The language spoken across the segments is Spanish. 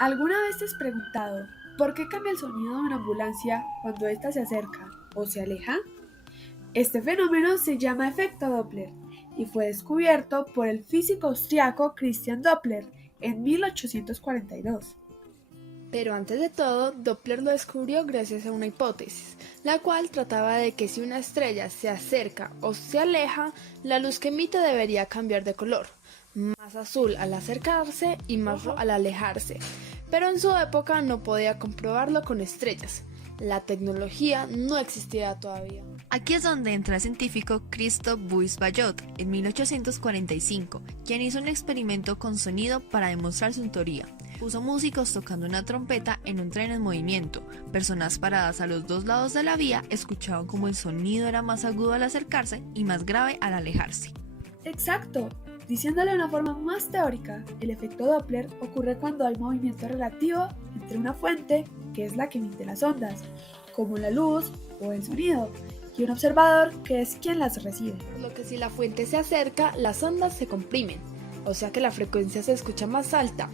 ¿Alguna vez te has preguntado por qué cambia el sonido de una ambulancia cuando ésta se acerca o se aleja? Este fenómeno se llama efecto Doppler y fue descubierto por el físico austriaco Christian Doppler en 1842. Pero antes de todo, Doppler lo descubrió gracias a una hipótesis, la cual trataba de que si una estrella se acerca o se aleja, la luz que emite debería cambiar de color, más azul al acercarse y más rojo al alejarse. Pero en su época no podía comprobarlo con estrellas. La tecnología no existía todavía. Aquí es donde entra el científico Christophe Buys-Ballot en 1845, quien hizo un experimento con sonido para demostrar su teoría. Puso músicos tocando una trompeta en un tren en movimiento. Personas paradas a los dos lados de la vía escuchaban cómo el sonido era más agudo al acercarse y más grave al alejarse. Exacto. Diciéndolo de una forma más teórica, el efecto Doppler ocurre cuando hay movimiento relativo entre una fuente, que es la que emite las ondas, como la luz o el sonido, y un observador, que es quien las recibe. Por lo que si la fuente se acerca, las ondas se comprimen, o sea que la frecuencia se escucha más alta.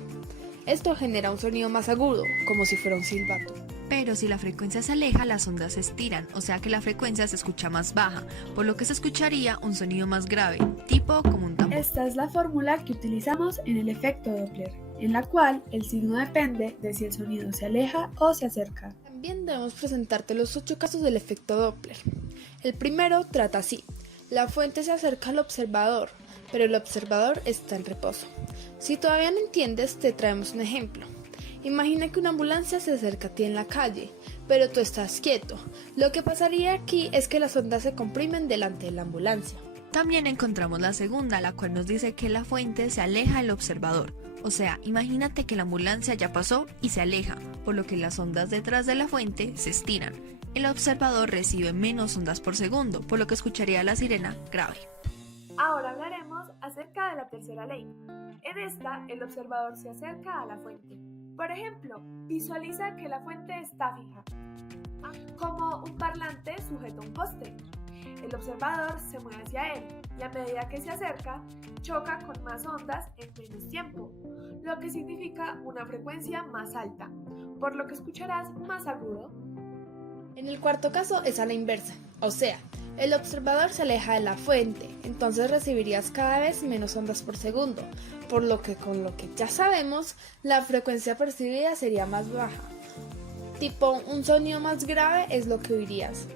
Esto genera un sonido más agudo, como si fuera un silbato. Pero si la frecuencia se aleja, las ondas se estiran, o sea que la frecuencia se escucha más baja, por lo que se escucharía un sonido más grave, tipo como un tambor. Esta es la fórmula que utilizamos en el efecto Doppler, en la cual el signo depende de si el sonido se aleja o se acerca. También debemos presentarte los 8 casos del efecto Doppler. El primero trata así: la fuente se acerca al observador, pero el observador está en reposo. Si todavía no entiendes, te traemos un ejemplo. Imagina que una ambulancia se acerca a ti en la calle, pero tú estás quieto. Lo que pasaría aquí es que las ondas se comprimen delante de la ambulancia. También encontramos la segunda, la cual nos dice que la fuente se aleja del observador. O sea, imagínate que la ambulancia ya pasó y se aleja, por lo que las ondas detrás de la fuente se estiran. El observador recibe menos ondas por segundo, por lo que escucharía la sirena grave. Ahora hablaremos acerca de la tercera ley. En esta, el observador se acerca a la fuente. Por ejemplo, visualiza que la fuente está fija, como un parlante sujeto a un poste. El observador se mueve hacia él y a medida que se acerca, choca con más ondas en menos tiempo, lo que significa una frecuencia más alta, por lo que escucharás más agudo. En el cuarto caso es a la inversa, o sea, el observador se aleja de la fuente, entonces recibirías cada vez menos ondas por segundo, por lo que con lo que ya sabemos, la frecuencia percibida sería más baja. Tipo, un sonido más grave es lo que oirías.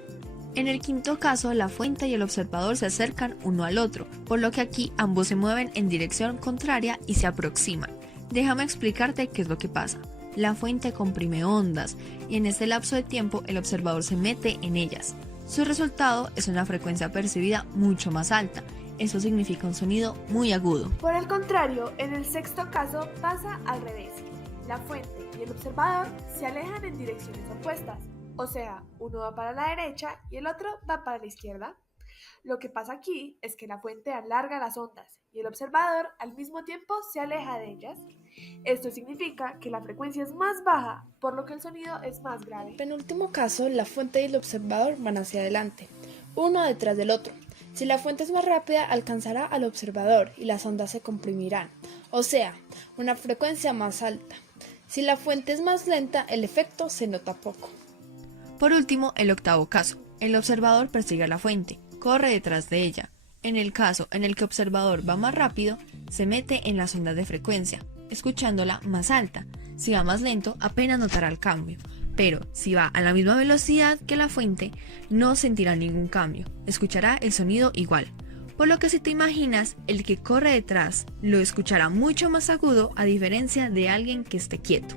En el quinto caso, la fuente y el observador se acercan uno al otro, por lo que aquí ambos se mueven en dirección contraria y se aproximan. Déjame explicarte qué es lo que pasa. La fuente comprime ondas y en este lapso de tiempo el observador se mete en ellas. Su resultado es una frecuencia percibida mucho más alta. Eso significa un sonido muy agudo. Por el contrario, en el sexto caso pasa al revés. La fuente y el observador se alejan en direcciones opuestas, o sea, uno va para la derecha y el otro va para la izquierda. Lo que pasa aquí es que la fuente alarga las ondas y el observador al mismo tiempo se aleja de ellas. Esto significa que la frecuencia es más baja, por lo que el sonido es más grave. En el penúltimo caso, la fuente y el observador van hacia adelante, uno detrás del otro. Si la fuente es más rápida, alcanzará al observador y las ondas se comprimirán, o sea, una frecuencia más alta. Si la fuente es más lenta, el efecto se nota poco. Por último, el octavo caso. El observador persigue a la fuente, corre detrás de ella. En el caso en el que el observador va más rápido, se mete en las ondas de frecuencia, escuchándola más alta. Si va más lento, apenas notará el cambio. Pero si va a la misma velocidad que la fuente, no sentirá ningún cambio. Escuchará el sonido igual. Por lo que si te imaginas, el que corre detrás lo escuchará mucho más agudo a diferencia de alguien que esté quieto.